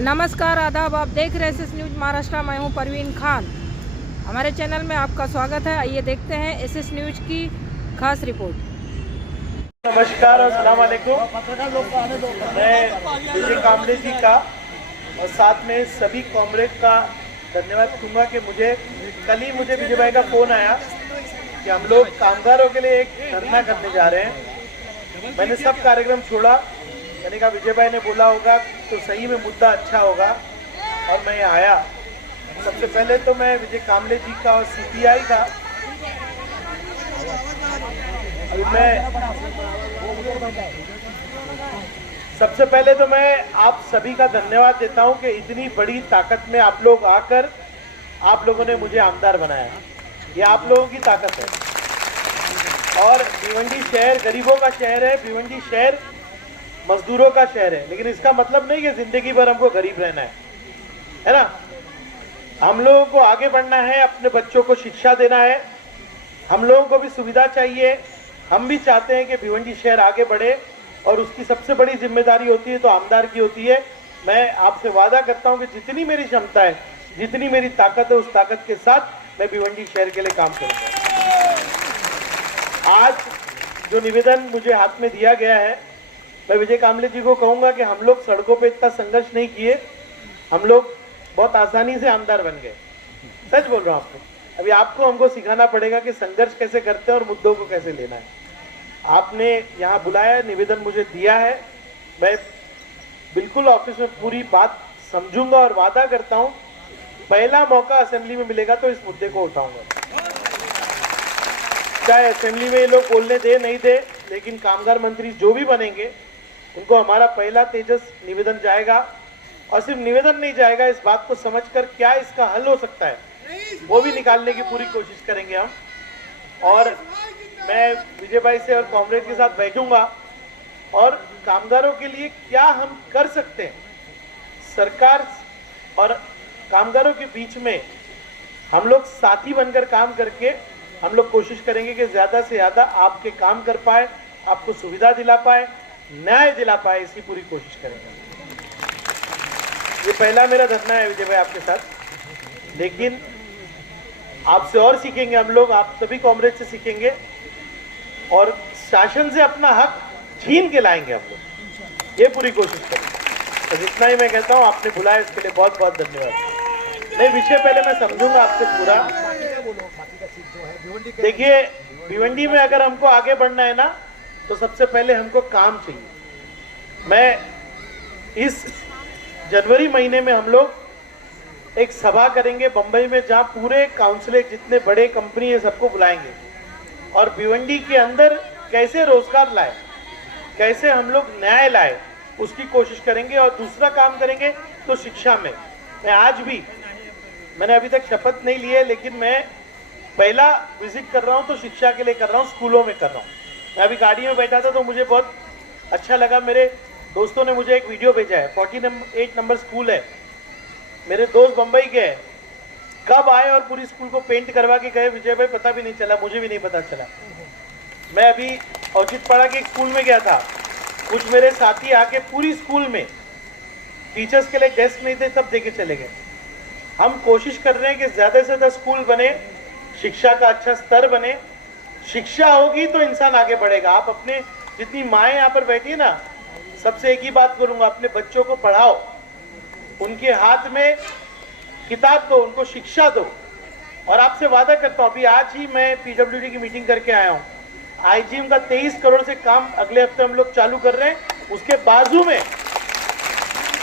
नमस्कार, आदाब। आप देख रहे हैं एसएस न्यूज महाराष्ट्र। मैं हूं परवीन खान। हमारे चैनल में आपका स्वागत है। आइए देखते हैं एसएस न्यूज की खास रिपोर्ट। नमस्कार और अस्सलाम वालेकुम। मैं विजय कामले जी का और साथ में सभी कॉमरेड का धन्यवाद दूंगा कि कल ही मुझे विजय भाई का फ़ोन आया कि हम लोग कामगारों के लिए एक धरना करने जा रहे हैं। मैंने सब कार्यक्रम छोड़ा। मैंने कहा विजय भाई ने बोला होगा तो सही में मुद्दा अच्छा होगा और मैं यहाँ आया। सबसे पहले तो मैं विजय कामले जी का और सीपीआई का सबसे पहले तो मैं आप सभी का धन्यवाद देता हूं कि इतनी बड़ी ताकत में आप लोग आकर आप लोगों ने मुझे आमदार बनाया। ये आप लोगों की ताकत है। और भिवंडी शहर गरीबों का शहर है, भिवंडी शहर मजदूरों का शहर है, लेकिन इसका मतलब नहीं कि जिंदगी भर हमको गरीब रहना है ना। हम लोगों को आगे बढ़ना है, अपने बच्चों को शिक्षा देना है, हम लोगों को भी सुविधा चाहिए। हम भी चाहते हैं कि भिवंडी शहर आगे बढ़े और उसकी सबसे बड़ी जिम्मेदारी होती है तो आमदार की होती है। मैं आपसे वादा करता हूं कि जितनी मेरी क्षमता है, जितनी मेरी ताकत है, उस ताकत के साथ मैं भिवंडी शहर के लिए काम करूंगा। आज जो निवेदन मुझे हाथ में दिया गया है, मैं विजय कामले जी को कहूंगा कि हम लोग सड़कों पे इतना संघर्ष नहीं किए, हम लोग बहुत आसानी से आमदार बन गए। सच बोल रहा हूं आपको। अभी आपको हमको सिखाना पड़ेगा कि संघर्ष कैसे करते हैं और मुद्दों को कैसे लेना है। आपने यहाँ बुलाया, निवेदन मुझे दिया है, मैं बिल्कुल ऑफिस में पूरी बात समझूंगा और वादा करता हूं पहला मौका असेंबली में मिलेगा तो इस मुद्दे को उठाऊंगा। चाहे असेंबली में ये लोग बोलने दे नहीं दे, लेकिन कामगार मंत्री जो भी बनेंगे उनको हमारा पहला तेजस निवेदन जाएगा। और सिर्फ निवेदन नहीं जाएगा, इस बात को समझकर क्या इसका हल हो सकता है वो भी निकालने की पूरी कोशिश करेंगे हम। और मैं विजय भाई से और कांग्रेस के साथ बैठूंगा और कामगारों के लिए क्या हम कर सकते हैं, सरकार और कामगारों के बीच में हम लोग साथी बनकर काम करके हम लोग कोशिश करेंगे कि ज्यादा से ज्यादा आपके काम कर पाए, आपको सुविधा दिला पाए, न्याय दिला पाए, इसकी पूरी कोशिश करेंगे। ये पहला मेरा धरना है विजय भाई आपके साथ, लेकिन आपसे और सीखेंगे हम लोग, आप सभी कांग्रेस से सीखेंगे और शासन से अपना हक छीन के लाएंगे हम लोग। ये पूरी कोशिश करेंगे। तो इतना ही मैं कहता हूँ। आपने बुलाया इसके लिए बहुत बहुत धन्यवाद। नहीं, विषय पहले मैं समझूंगा आपसे पूरा। देखिए, भिवंडी में अगर हमको आगे बढ़ना है ना, तो सबसे पहले हमको काम चाहिए। मैं इस जनवरी महीने में हम लोग एक सभा करेंगे बंबई में, जहां पूरे काउंसिल जितने बड़े कंपनी है सबको बुलाएंगे और भिवंडी के अंदर कैसे रोजगार लाए, कैसे हम लोग न्याय लाए, उसकी कोशिश करेंगे। और दूसरा काम करेंगे तो शिक्षा में। मैं आज भी, मैंने अभी तक शपथ नहीं ली है, लेकिन मैं पहला विजिट कर रहा हूं तो शिक्षा के लिए कर रहा हूं, स्कूलों में कर रहा हूं। मैं अभी गाड़ी में बैठा था तो मुझे बहुत अच्छा लगा। मेरे दोस्तों ने मुझे एक वीडियो भेजा है, 48 नंबर स्कूल है, मेरे दोस्त बंबई के हैं, कब आए और पूरी स्कूल को पेंट करवा के गए विजय भाई, पता भी नहीं चला, मुझे भी नहीं पता चला। मैं अभी औचितपाड़ा के एक स्कूल में गया था, कुछ मेरे साथी आके पूरी स्कूल में टीचर्स के लिए डेस्क नहीं थे, सब देके चले गए। हम कोशिश कर रहे हैं कि ज्यादा से ज्यादा स्कूल बने, शिक्षा का अच्छा स्तर बने। शिक्षा होगी तो इंसान आगे बढ़ेगा। आप अपने जितनी माएँ यहाँ पर बैठी है ना, सबसे एक ही बात करूंगा, अपने बच्चों को पढ़ाओ, उनके हाथ में किताब दो, उनको शिक्षा दो। और आपसे वादा करता हूँ, अभी आज ही मैं पीडब्ल्यूडी की मीटिंग करके आया हूँ, आईजीएम का 23 करोड़ से काम अगले हफ्ते हम लोग चालू कर रहे हैं। उसके बाजू में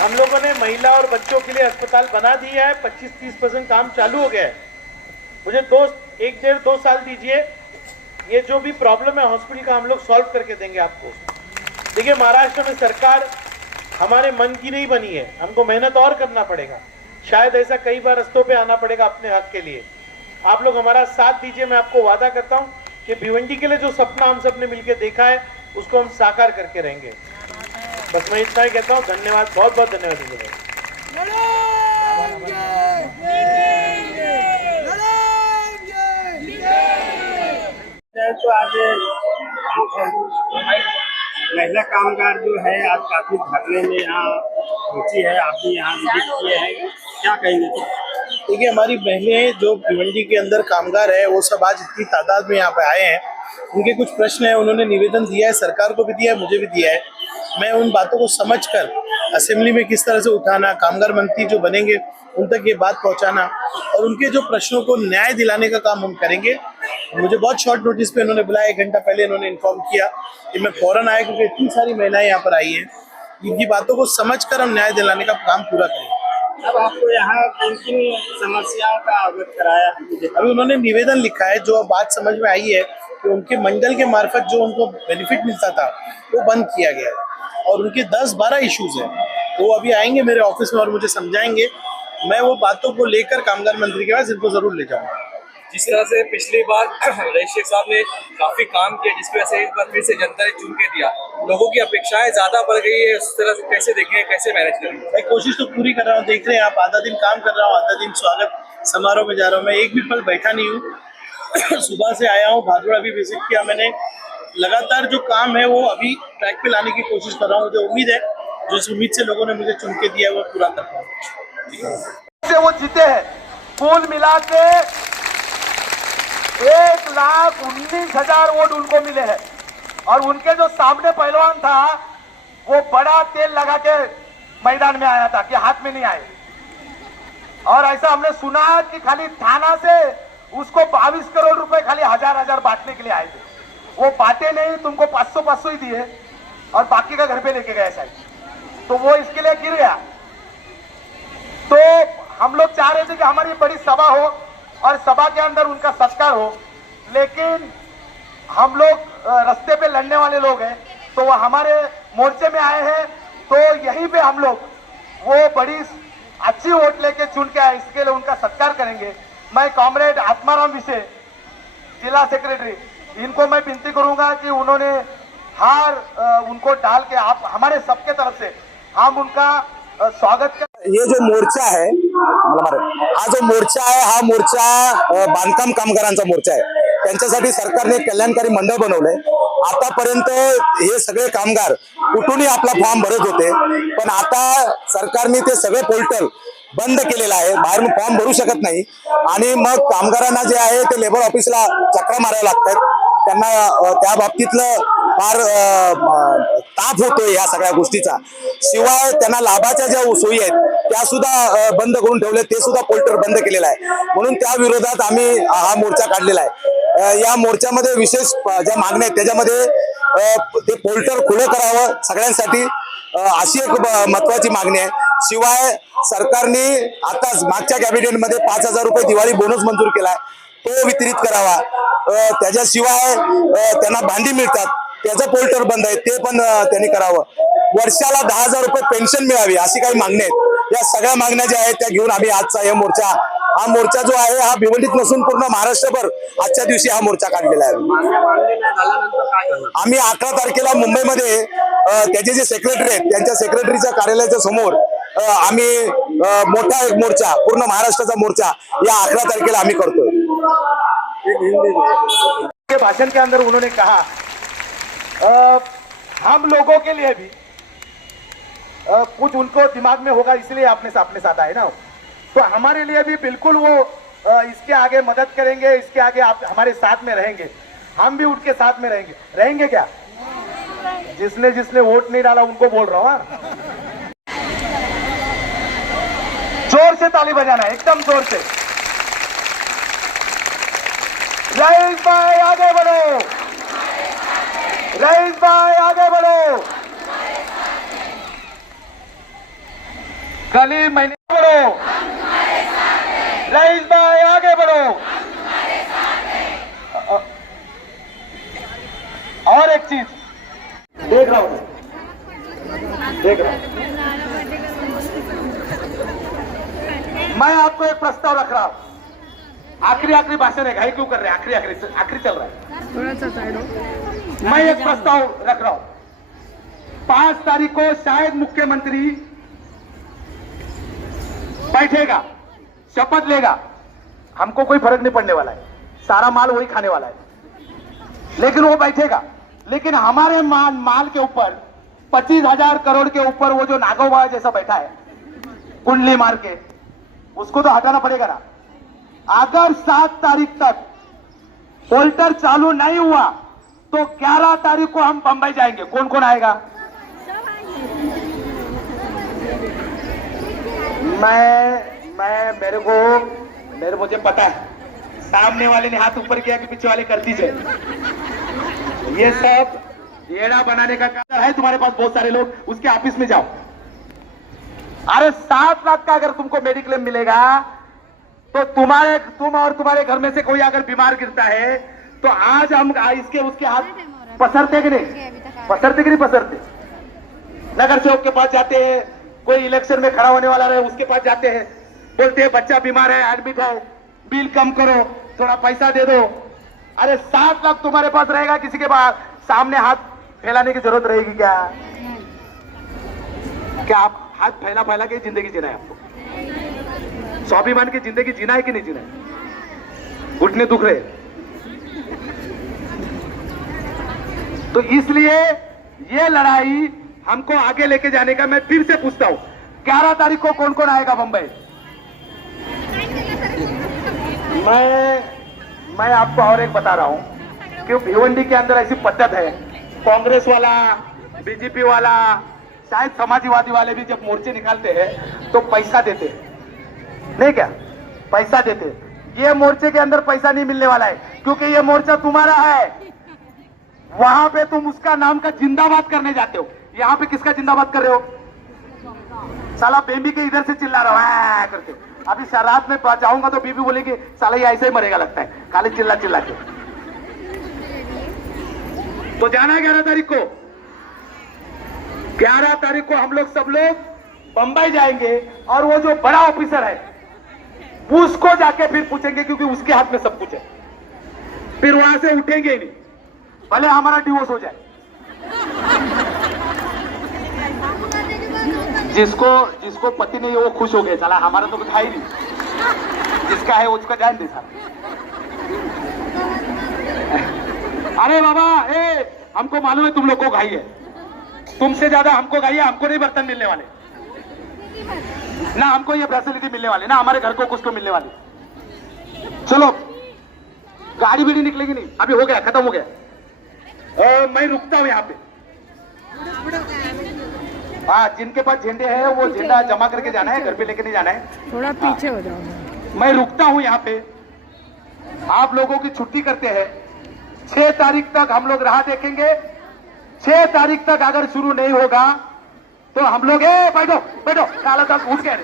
हम लोगों ने महिला और बच्चों के लिए अस्पताल बना दिया है, 25-30% काम चालू हो गया है। मुझे 1-1.5-2 साल दीजिए, ये जो भी प्रॉब्लम है हॉस्पिटल का हम लोग सॉल्व करके देंगे आपको। देखिए, महाराष्ट्र में सरकार हमारे मन की नहीं बनी है, हमको मेहनत और करना पड़ेगा। शायद ऐसा कई बार रस्तों पे आना पड़ेगा अपने हक के लिए। आप लोग हमारा साथ दीजिए। मैं आपको वादा करता हूं कि भिवंडी के लिए जो सपना हम सबने मिलकर देखा है उसको हम साकार करके रहेंगे। बस मैं इतना ही कहता हूं। धन्यवाद, बहुत बहुत धन्यवाद। तो आज महिला कामगार जो है आज काफी धरने में यहाँ पहुंची है, आप भी यहाँ विजिट किए हैं, क्या कहेंगे? देखिए, हमारी बहनें जो भिवंडी के अंदर कामगार है वो सब आज इतनी तादाद में यहाँ पे आए हैं। उनके कुछ प्रश्न है, उन्होंने निवेदन दिया है, सरकार को भी दिया है, मुझे भी दिया है। मैं उन बातों को समझकर असेंबली में किस तरह से उठाना, कामगार मंत्री जो बनेंगे उन तक ये बात पहुंचाना और उनके जो प्रश्नों को न्याय दिलाने का काम हम करेंगे। मुझे बहुत शॉर्ट नोटिस पे इन्होंने बुलाया, 1 घंटा पहले इन्होंने इन्फॉर्म किया कि मैं फौरन आया, क्योंकि इतनी सारी महिलाएं यहाँ पर आई हैं। इनकी बातों को समझकर हम न्याय दिलाने का काम पूरा करेंगे। अब आपको यहाँ किन किन समस्याओं का अवगत कराया? अभी उन्होंने निवेदन लिखा है, जो बात समझ में आई है कि उनके मंडल के मार्फत जो उनको बेनिफिट मिलता था वो बंद किया गया है और उनके 10-12 इश्यूज हैं। तो वो अभी आएंगे मेरे ऑफिस में और मुझे समझाएंगे। मैं वो बातों को लेकर कामगार मंत्री के पास इनको जरूर ले जाऊंगा। जिस तरह से पिछली बार रईस शेख साहब ने काफी काम किया, जिसकी वजह से इस बार फिर से जनता ने चुन के दिया, लोगों की अपेक्षाएं ज्यादा बढ़ गई है, उस तरह से कैसे देखें, कैसे मैनेज करेंगे? मैं कोशिश तो पूरी कर रहा हूँ, देख रहे हैं आप, आधा दिन काम कर रहा हूँ, आधा दिन स्वागत समारोह में जा रहा हूँ। मैं एक भी पल बैठा नहीं हूँ। सुबह से आया हूँ, भादुड़ा भी विजिट किया मैंने। लगातार जो काम है वो अभी ट्रैक पे लाने की कोशिश कर रहा हूँ। मुझे उम्मीद है जो इस उम्मीद से लोगों ने मुझे चुन के दिया है वो पूरा कर पाऊंगा। वो जीते हैं, कुल मिला के 1,19,000 वोट उनको मिले हैं और उनके जो सामने पहलवान था वो बड़ा तेल लगा के मैदान में आया था कि हाथ में नहीं आए। और ऐसा हमने सुना कि खाली थाना से उसको 22 करोड़ रुपए खाली 1000-1000 बांटने के लिए आए थे। वो बांटे नहीं, तुमको 500-500 ही दिए और बाकी का घर पे लेके गए शायद। तो वो इसके लिए गिर गया। तो हम लोग चाह रहे थे कि हमारी बड़ी सभा हो और सभा के अंदर उनका सत्कार हो, लेकिन हम लोग रास्ते पे लड़ने वाले लोग हैं, तो वो हमारे मोर्चे में आए हैं। तो यहीं पे हम लोग वो बड़ी अच्छी वोट लेके चुन के आए, इसके लिए उनका सत्कार करेंगे। मैं कॉमरेड आत्माराम विशे, जिला सेक्रेटरी, इनको मैं विनती करूंगा कि उन्होंने हार उनको डाल के आप हमारे सबके तरफ से हम उनका स्वागत कर। ये जो मोर्चा आहे, हा जो मोर्चा आहे हा मोर्चा बांधकाम कामगारांचा मोर्चा आहे। त्यांच्यासाठी सरकारने कल्याणकारी मंडळ बनवलंय। आतापर्यंत हे सगळे कामगार कुठूनही आपला फॉर्म भरत होते, पण आता सरकारने ते सगळे पोर्टल बंद केलेलं आहे, बाहेरून फॉर्म भरू शकत नाही आणि मग कामगारांना जे आहे ते लेबर ऑफिसला चक्रा मारायला लागतात। त्यांना त्या बाबतीतलं फार ताप होतोय या सगळ्या गोष्टीचा। शिवाय त्यांना लाभाच्या ज्या सोयी आहेत त्या सुद्धा बंद करून ठेवले, ते सुद्धा पोर्टल बंद केलेला आहे। म्हणून त्या विरोधात आम्ही हा मोर्चा काढलेला आहे। या मोर्चामध्ये विशेष ज्या मागण्या आहेत त्याच्यामध्ये ते पोर्टल खुलं करावं सगळ्यांसाठी, अशी एक महत्वाची मागणी आहे। शिवाय सरकारने आताच मागच्या कॅबिनेटमध्ये 5,000 रुपये दिवाळी बोनस मंजूर केलाय, तो वितरित करावा। त्याच्याशिवाय त्यांना भांडी मिळतात, त्याचं पोर्टल बंद आहे, ते पण त्यांनी करावं। वर्षाला 10,000 रुपये पेन्शन मिळावी, अशी काही मागण्या आहेत। या सगळ्या मागण्या ज्या आहेत त्या घेऊन आम्ही आजचा हा मोर्चा जो आहे हा भिवंडीत नसून पूर्ण महाराष्ट्रभर आजच्या दिवशी हा मोर्चा काढलेला आहे। आम्ही 11 तारखेला मुंबईमध्ये त्याचे जे सेक्रेटरी आहेत त्यांच्या सेक्रेटरीच्या कार्यालयाच्या समोर आम्ही मोठा एक मोर्चा, पूर्ण महाराष्ट्राचा मोर्चा या 11 तारखेला आम्ही करतोय। के भाषण के अंदर उन्होंने कहा हम लोगों के लिए भी कुछ उनको दिमाग में होगा, इसलिए अपने साथ आए ना। तो हमारे लिए भी बिल्कुल वो इसके आगे मदद करेंगे, इसके आगे आप हमारे साथ में रहेंगे, हम भी उनके साथ में रहेंगे क्या? जिसने वोट नहीं डाला उनको बोल रहा हूँ। जोर से ताली बजाना, एकदम जोर से। रईस भाई आगे बढ़ो, रईस भाई आगे बढ़ो, गली महीने बढ़ो, रईस भाई आगे बढ़ो। और एक चीज देख रहा हूं, मैं आपको एक प्रस्ताव रख रहा हूं। आखिरी भाषण है, घाई क्यों कर रहे हैं? आखिरी चल रहा है, थोड़ा सा साइड हो। मैं एक प्रस्ताव रख रहा हूं। 5 तारीख को शायद मुख्यमंत्री बैठेगा, शपथ लेगा, हमको कोई फर्क नहीं पड़ने वाला है, सारा माल वही खाने वाला है, लेकिन वो बैठेगा। लेकिन हमारे माल के ऊपर 25,000 करोड़ के ऊपर वो जो नागोबा जैसा बैठा है कुंडली मार के, उसको तो हटाना पड़ेगा ना। अगर 7 तारीख तक पोल्टर चालू नहीं हुआ तो 11 तारीख को हम बंबई जाएंगे। कौन कौन आएगा? मुझे पता है सामने वाले ने हाथ ऊपर किया कि पीछे वाले कर दीजिए। ये सब येड़ा बनाने का काम है। तुम्हारे पास बहुत सारे लोग, उसके ऑफिस में जाओ। अरे 7 लाख का अगर तुमको मेडिक्लेम मिलेगा तो तुम और तुम्हारे घर में से कोई अगर बीमार गिरता है तो आज हम इसके उसके हाथ पसरते कि नहीं? पसरते कि नहीं पसरते? नगर सेवक के पास जाते हैं, कोई इलेक्शन में खड़ा होने वाला रहे उसके पास जाते हैं, बोलते हैं बच्चा बीमार है, एडमिट है, बिल कम करो, थोड़ा पैसा दे दो। अरे 7 लाख तुम्हारे पास रहेगा, किसी के पास सामने हाथ फैलाने की जरूरत रहेगी क्या? क्या आप हाथ फैला फैला के जिंदगी जीना है आपको? स्वाभिमान की जिंदगी जीना है कि नहीं जीना है? घुटने दुख रहे। तो इसलिए ये लड़ाई हमको आगे लेके जाने का मैं फिर से पूछता हूं, 11 तारीख को कौन कौन आएगा बंबई? मैं आपको और एक बता रहा हूं कि भिवंडी के अंदर ऐसी पद्धत है, कांग्रेस वाला, बीजेपी वाला, शायद समाजवादी वाले भी जब मोर्चे निकालते हैं तो पैसा देते हैं, नहीं क्या? पैसा देते हैं। ये मोर्चे के अंदर पैसा नहीं मिलने वाला है क्योंकि ये मोर्चा तुम्हारा है। वहां पे तुम उसका नाम का जिंदाबाद करने जाते हो, यहाँ पे किसका जिंदाबाद कर रहे हो? साला बेबी के इधर से चिल्ला रहा है करके। अभी रात में जाऊंगा तो बीबी बोलेगी साला ये ऐसे ही मरेगा लगता है, खाली चिल्ला चिल्ला के। तो जाना 11 तारीख को। 11 तारीख को हम लोग सब लोग बंबई जाएंगे और वो जो बड़ा ऑफिसर है उसको जाके फिर पूछेंगे, क्योंकि उसके हाथ में सब कुछ है। फिर वहां से उठेंगे नहीं, भले हमारा डिवोर्स हो जाए। जिसको पति नहीं है वो खुश हो गए, चला हमारा तो कुछ है ही नहीं, जिसका है उसका जान दे साहब। अरे बाबा, हमको मालूम है तुम लोग को घाई है, तुमसे ज्यादा हमको घाई है। हमको नहीं बर्तन मिलने वाले ना, हमको ये फैसिलिटी मिलने वाली ना, हमारे घर को कुछ तो मिलने वाली। चलो गाड़ी भी नहीं निकलेगी नहीं, अभी हो गया, खत्म हो गया। मैं रुकता हूं यहाँ पे। हाँ, जिनके पास झंडे हैं वो झंडा जमा करके जाना है, घर पे लेके नहीं जाना है। थोड़ा पीछे हो जाओ। मैं रुकता हूं यहाँ पे। आप लोगों की छुट्टी करते हैं। 6 तारीख तक हम लोग राह देखेंगे। 6 तारीख तक अगर शुरू नहीं होगा तो हम लोग बैठो बैठो, काला तक उठ गए।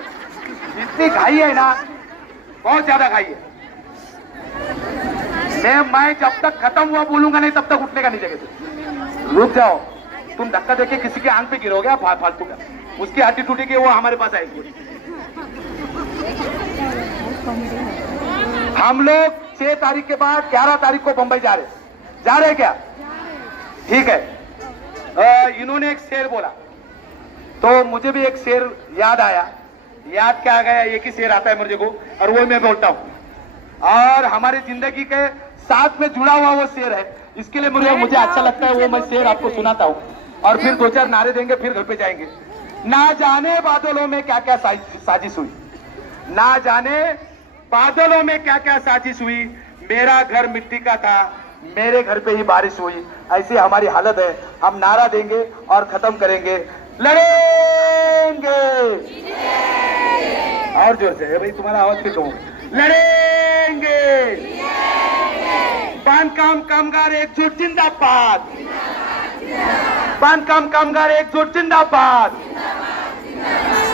इतनी घाई है ना, बहुत ज्यादा घाई है। मैं जब तक खत्म हुआ बोलूंगा नहीं तब तक उठने का नहीं जगह से। रुक जाओ, तुम धक्का देके किसी के आंख पे गिरोगे फालतू का, उसकी हड्डी टूटेगी, वो हमारे पास आएगी। हम लोग 6 तारीख के बाद 11 तारीख को बंबई जा रहे क्या? ठीक है। इन्होंने एक शेर बोला तो मुझे भी एक शेर याद आया। याद क्या आ गया, एक ही शेर आता है मुझे को, और वो मैं बोलता हूं। और हमारी जिंदगी के साथ में जुड़ा हुआ वो शेर है, इसके लिए मुझे अच्छा लगता है, वो मैं शेर आपको सुनाता हूं। और फिर 2-4 नारे देंगे, फिर घर पे जाएंगे। ना जाने बादलों में क्या क्या साजिश हुई, ना जाने बादलों में क्या क्या साजिश हुई, मेरा घर मिट्टी का था, मेरे घर पे ही बारिश हुई। ऐसी हमारी हालत है। हम नारा देंगे और खत्म करेंगे, लड़ेंगे। और जोर से भाई, तुम्हारा आवाज फिर कहूँ, लड़ेंगे। बांधकाम कामगार एकजुट जिंदाबाद, बांधकाम कामगार एकजुट जिंदाबाद।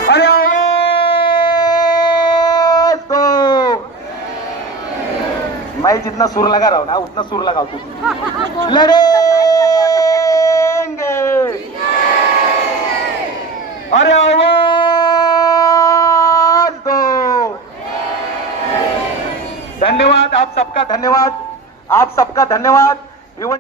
अरे तो मैं जितना सुर लगा रहा हूं ना उतना सुर लगाओ तुम। लड़ेंगे। अरे आवाज दो। धन्यवाद, आप सबका धन्यवाद, आप सबका धन्यवाद।